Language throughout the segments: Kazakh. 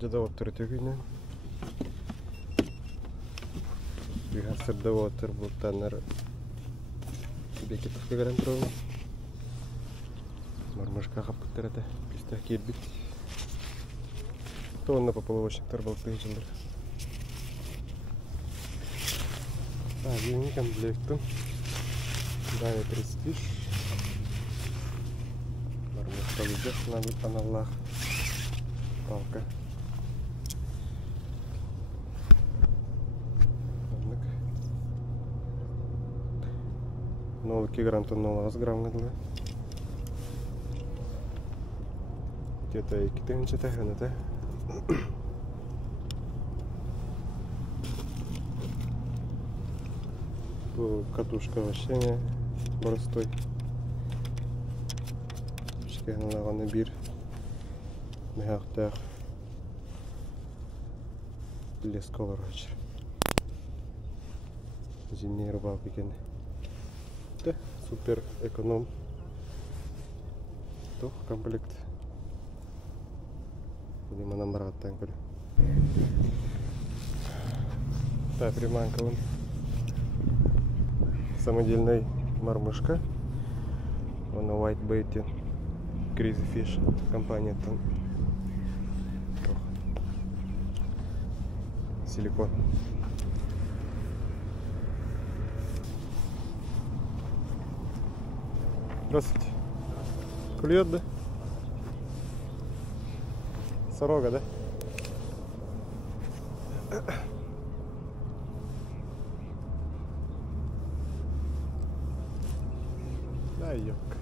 Жада отыр өтөгүйнен. Үйхасырда отыр бұлттанар бекетіп кегерен тұрауын. Мармышқа қапқыттыр әді. Пестах келбіт. Тонна пополовочниктар балықтығы жылдар. Еңі комплектім. Дайы престиж. Мармышқа лүдер аналлах. Палка. Ноль килограмм, 0,6 грамм гадылы. Где-то 2 тәхіні да. Бұл катушка вращения простой. Шкені лағаны бір мехақтақ лесколар açır. Зимний рыбалка екен. Супер эконом. Тох комплект. Лимонам бараттан көрі. Та приманка вон. Самодельная мормышка. Вон на Whitebait. Crazy Fish компания там. Силикон. Здравствуйте. Клюет, да? Сорога, да? Да, ёпка.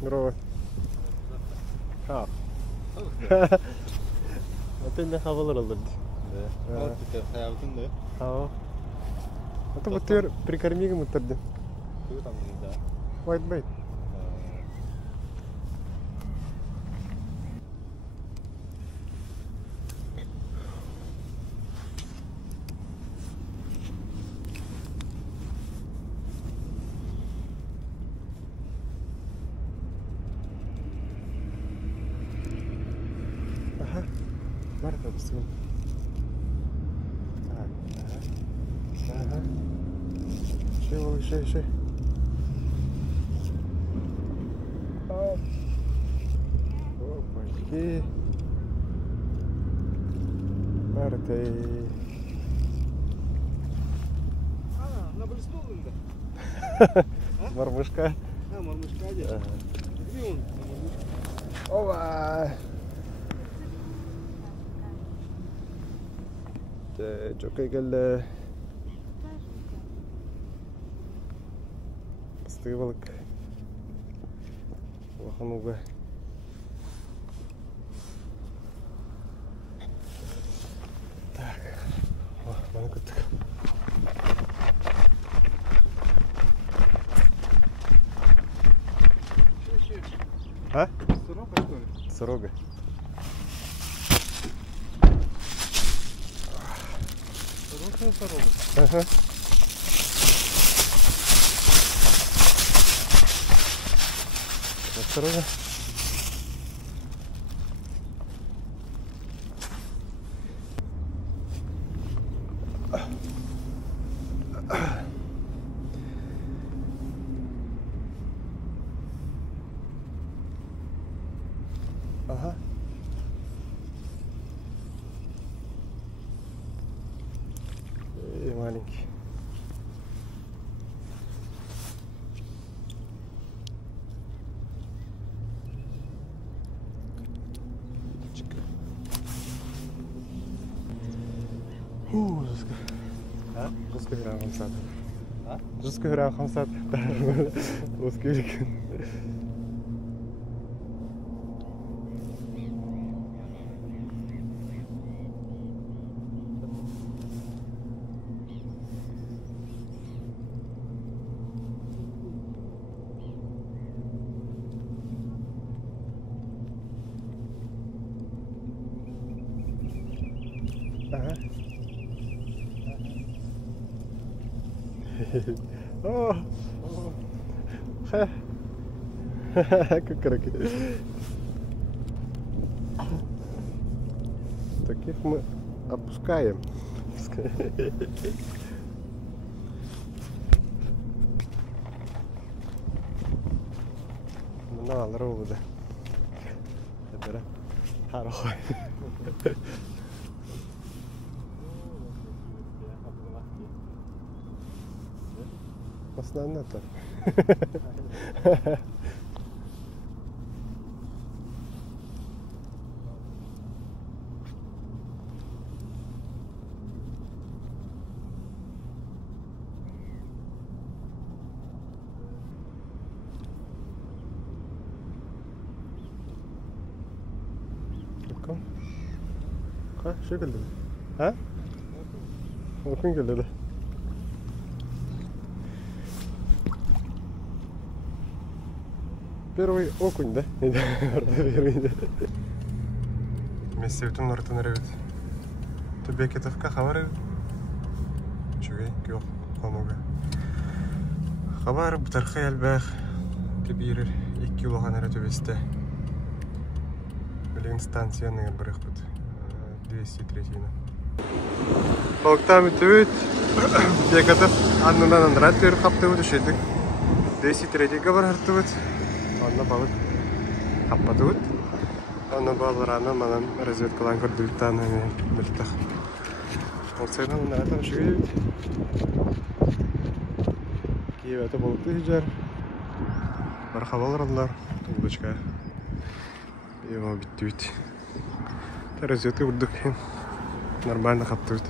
Здорово. Как? Опять на хавалар алдырды. Да. Вот это хаявдың да. Ау. Это вот теперь прикорми ему тогда. Кто там не да? Whitebait. Бар это быстрее. Ага. Шей. Оп. Опачки. Бар это. На блеснул да? Мормышка. Мормышка одет. Где он? Ова. Çok iyi Пустый balık. Лохануга. Так. О, bana kuttuk. А? Сорока что ли? Сорога. Сорока. Ага. Осторожно. Ага. И маленький. Жестко. А? Жестко грамм 50. А? Жестко грамм 50. Узкий. О! Ха! Как таких мы опускаем. Ну, алру да. Это хорошо. Основное-то. Ha, şey geldi. Ha? Okun geldi de. Первый окунь, да? Первый, да. Вместе в том нортон ревит. Тебе кетовка хабары? Чугай, кёх, хануга. Хабар бутархы әлбәх. Кебирер 2 килохан әрі төбесті. Білген станцияның біріқ бұд. 203-ні. Балықтан үтті өт. Бекатып, аннынан андырат көріп қапты өт үшелдік. 203-ге бар әрті өт. Онна балық қаппады өт. Онна балыраны манан разведкалан көрділіктан білттіқ. Олсайдан онна ата үшіге өт. Кейбәті болықты жар. Бар қабалар олар. Удочка. Его битті өт. Разведка үрдік. Нормально қапты өт.